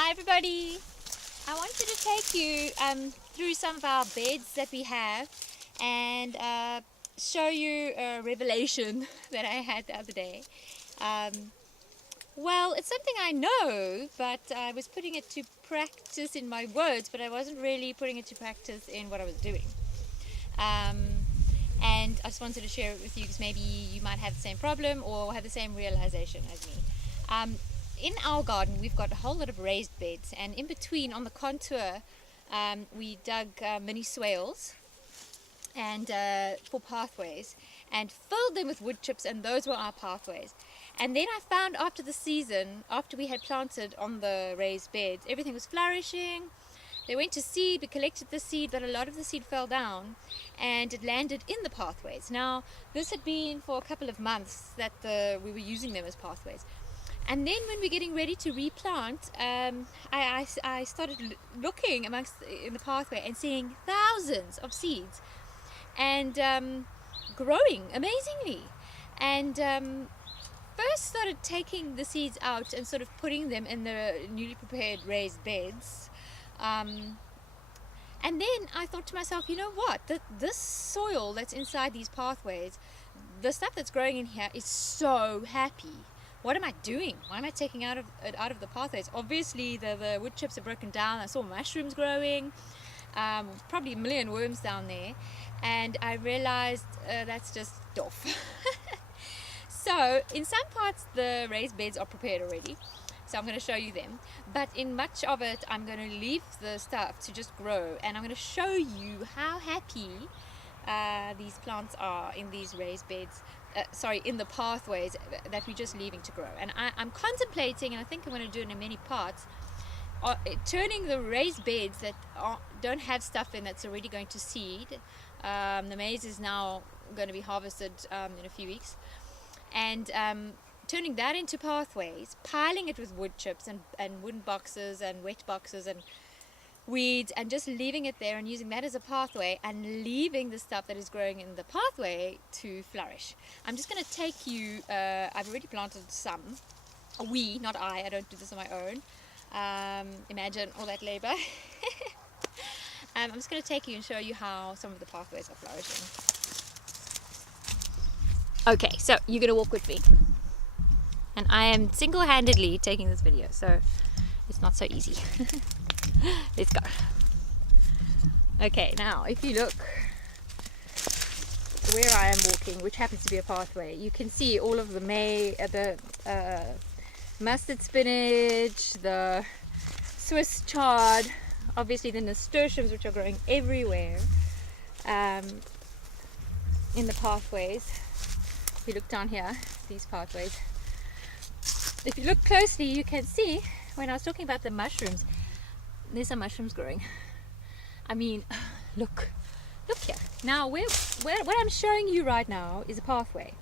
Hi everybody! I wanted to take you through some of our beds that we have and show you a revelation that I had the other day. Well, it's something I know, but I was putting it to practice in my words, but I wasn't really putting it to practice in what I was doing. And I just wanted to share it with you because maybe you might have the same problem or have the same realization as me. In our garden we've got a whole lot of raised beds, and in between on the contour we dug mini swales and for pathways and filled them with wood chips, and those were our pathways. And then I found after the season, after we had planted on the raised beds, everything was flourishing. They went to seed, we collected the seed, but a lot of the seed fell down and it landed in the pathways. Now this had been for a couple of months that we were using them as pathways. And then when we're getting ready to replant, I started looking in the pathway and seeing thousands of seeds and growing amazingly. And first started taking the seeds out and sort of putting them in the newly prepared raised beds. And then I thought to myself, you know what, this soil that's inside these pathways, the stuff that's growing in here is so happy. What am I doing? Why am I taking it out of the pathways? Obviously the wood chips are broken down. I saw mushrooms growing, probably a million worms down there, and I realized that's just doff. So in some parts the raised beds are prepared already, so I'm going to show you them, but in much of it I'm going to leave the stuff to just grow, and I'm going to show you how happy these plants are in these raised beds, in the pathways that we're just leaving to grow. And I'm contemplating, and I think I'm going to do it in many parts, turning the raised beds that don't have stuff in that's already going to seed. The maize is now going to be harvested in a few weeks, and turning that into pathways, piling it with wood chips and wooden boxes and wet boxes and weeds, and just leaving it there and using that as a pathway, and leaving the stuff that is growing in the pathway to flourish. I'm just going to take you, I've already planted some, not I don't do this on my own. Imagine all that labor. I'm just going to take you and show you how some of the pathways are flourishing. Okay, so you're going to walk with me, and I am single-handedly taking this video, so it's not so easy. Let's go. Okay, now if you look where I am walking, which happens to be a pathway, you can see all of the mustard spinach, the Swiss chard, obviously the nasturtiums, which are growing everywhere in the pathways. If you look down here, these pathways, if you look closely you can see, when I was talking about the mushrooms, there's some mushrooms growing. I mean, look here. Now what I'm showing you right now is a pathway.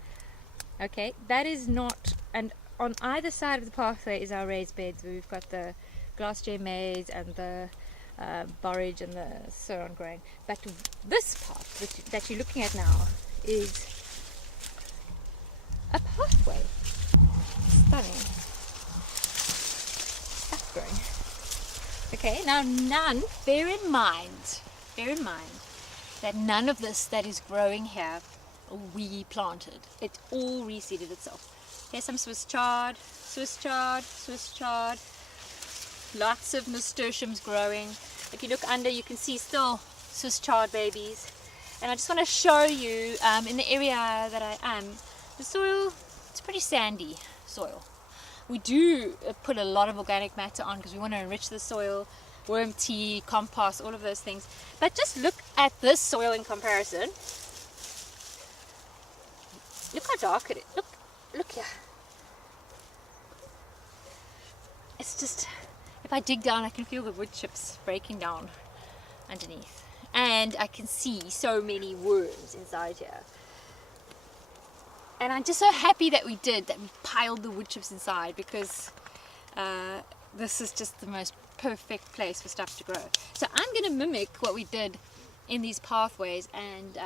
Okay, that is not, and on either side of the pathway is our raised beds where we've got the glass jay maize and the borage and the suron growing. But this part that you're looking at now is a pathway. Stunning stuff growing. Okay, now bear in mind that none of this that is growing here we planted. It all reseeded itself. Here's some Swiss chard, lots of nasturtiums growing. If you look under, you can see still Swiss chard babies. And I just want to show you in the area that I am, the soil, it's pretty sandy soil. We do put a lot of organic matter on because we want to enrich the soil, worm tea, compost, all of those things. But just look at this soil in comparison. Look how dark it is. Look here. It's just, if I dig down I can feel the wood chips breaking down underneath. And I can see so many worms inside here. And I'm just so happy that we piled the wood chips inside, because this is just the most perfect place for stuff to grow. So I'm going to mimic what we did in these pathways and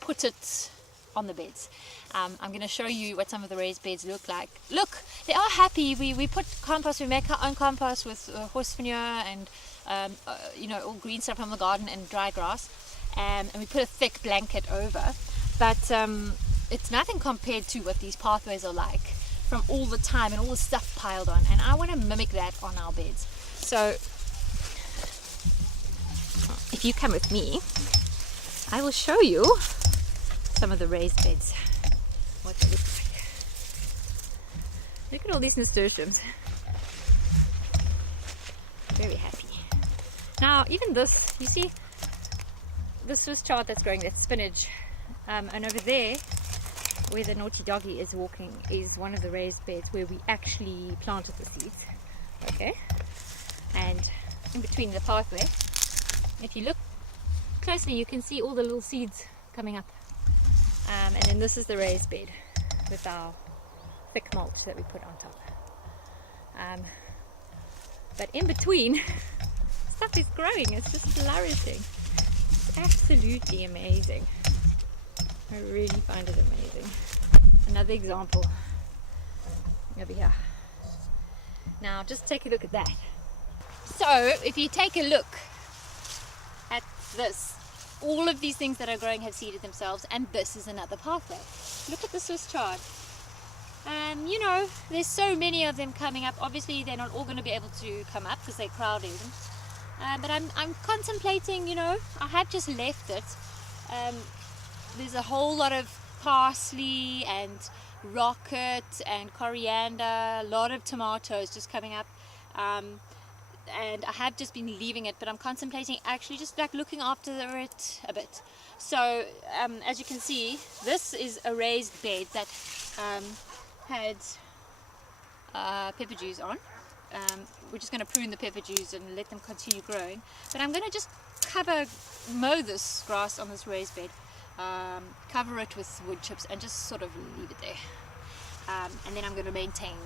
put it on the beds. I'm going to show you what some of the raised beds look like. Look, they are happy. We put compost, we make our own compost with horse manure and all green stuff from the garden and dry grass, and we put a thick blanket over, but it's nothing compared to what these pathways are like from all the time and all the stuff piled on, and I want to mimic that on our beds. So if you come with me, I will show you some of the raised beds, what they look like. Look at all these nasturtiums. Very happy. Now even this, you see the Swiss chard that's growing, that spinach, and over there where the naughty doggy is walking is one of the raised beds where we actually planted the seeds. Okay, and in between the pathway, if you look closely, you can see all the little seeds coming up, and then this is the raised bed with our thick mulch that we put on top. But in between, stuff is growing. It's just flourishing. It's absolutely amazing. I really find it amazing. Another example over here. Now just take a look at that. So if you take a look at this, all of these things that are growing have seeded themselves, and this is another pathway. Look at the Swiss chard. There's so many of them coming up. Obviously they're not all going to be able to come up because they're crowded, but I'm contemplating, I have just left it. There's a whole lot of parsley and rocket and coriander, a lot of tomatoes just coming up, and I have just been leaving it, but I'm contemplating actually just like looking after it a bit. So as you can see, this is a raised bed that had pepper dews on. We're just going to prune the pepper dews and let them continue growing, but I'm going to just mow this grass on this raised bed, cover it with wood chips and just sort of leave it there, and then I'm going to maintain,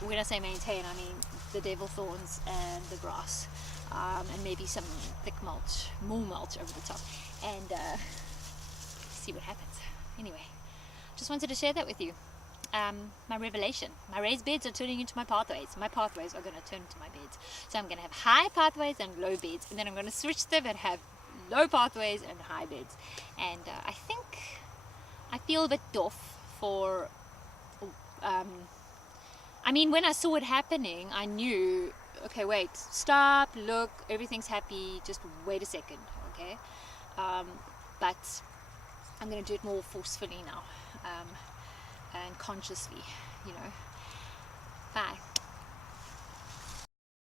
when I say maintain, I mean the devil thorns and the grass, and maybe some thick mulch, more mulch over the top, and see what happens. Anyway, just wanted to share that with you. My revelation. My raised beds are turning into my pathways. My pathways are going to turn into my beds. So I'm going to have high pathways and low beds, and then I'm going to switch them and have low pathways and high beds. And I think I feel a bit doff for when I saw it happening, I knew, okay, wait, stop, look, everything's happy, just wait a second, okay? But I'm going to do it more forcefully now, and consciously, Bye.